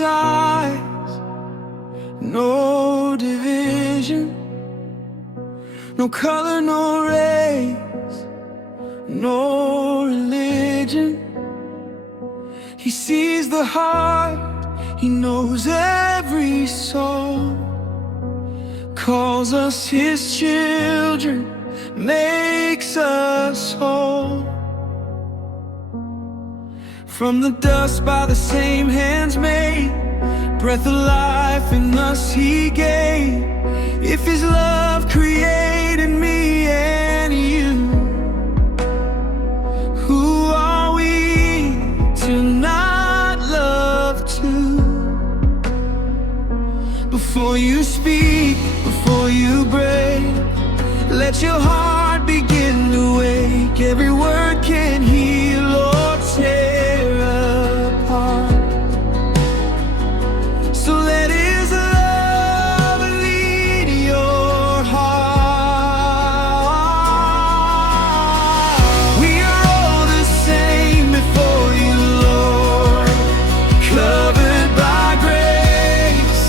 his eyes. No division, no color, no race, no religion. He sees the heart, he knows every soul, calls us his children, makes us whole. From the dust by the same hands made, breath of life in us he gave. If his love created me and you, who are we to not love too? Before you speak, before you break, let your heart begin to wake. Every word can heal or tear apart. So let his love lead your heart. We are all the same before you, Lord, covered by grace,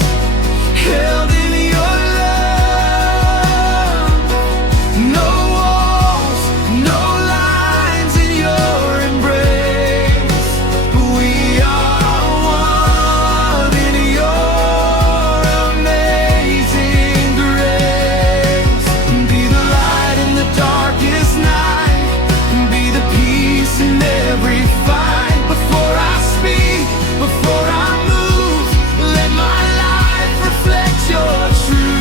held in your love. No walls, no lines in your embrace. We are one in your amazing grace. Be the light in the darkest night, be the peace in every fight. Before I speak, before I move, let my life reflect your truth.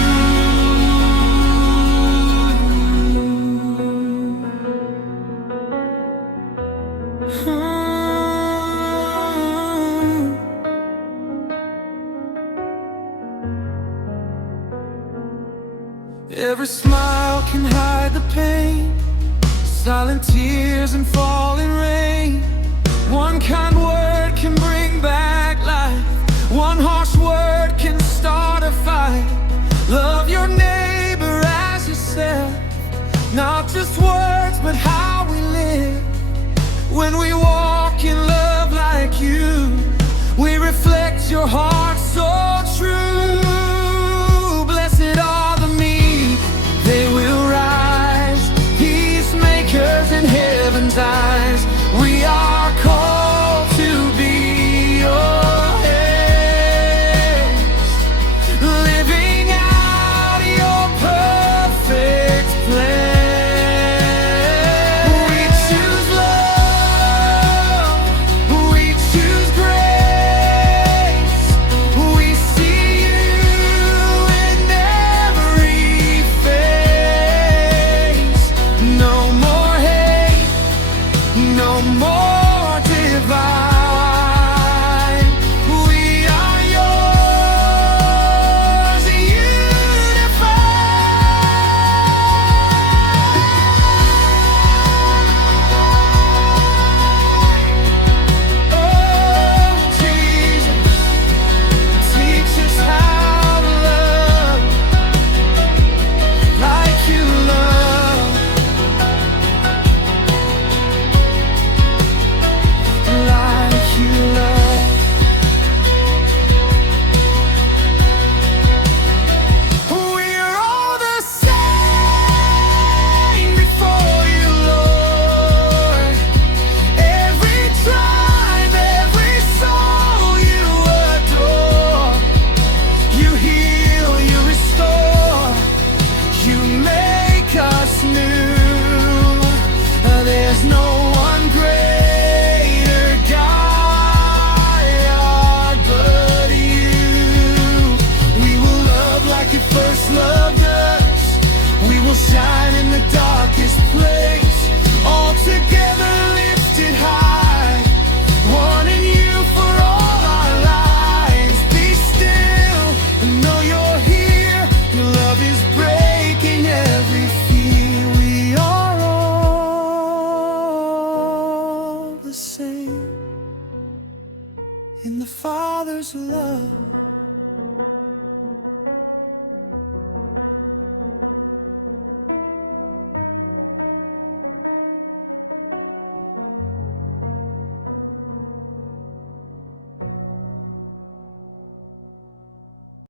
Every smile can hide the pain, silent tears and falling rain. One kind word can bring back life, one harsh word can start a fight. Love your neighbor as yourself, not just words but how we live. When we walk in love like you, we reflect your heart so true. Blessed are the meek, they will rise, peacemakers in heaven's eyes. We are called to be your heirs, living out your perfect plan. We choose love, we choose grace, we see you in every face. No more hate, no more divide. We are yours, unified. Oh, Jesus, teach us how to love like you love, like you love. We are all the same before you, Lord. Every tribe, every soul you adore. You heal, you restore, you make us new. There's no one greater, God, but you. We will love like you first loved us. We will shine in the darkest place, all together.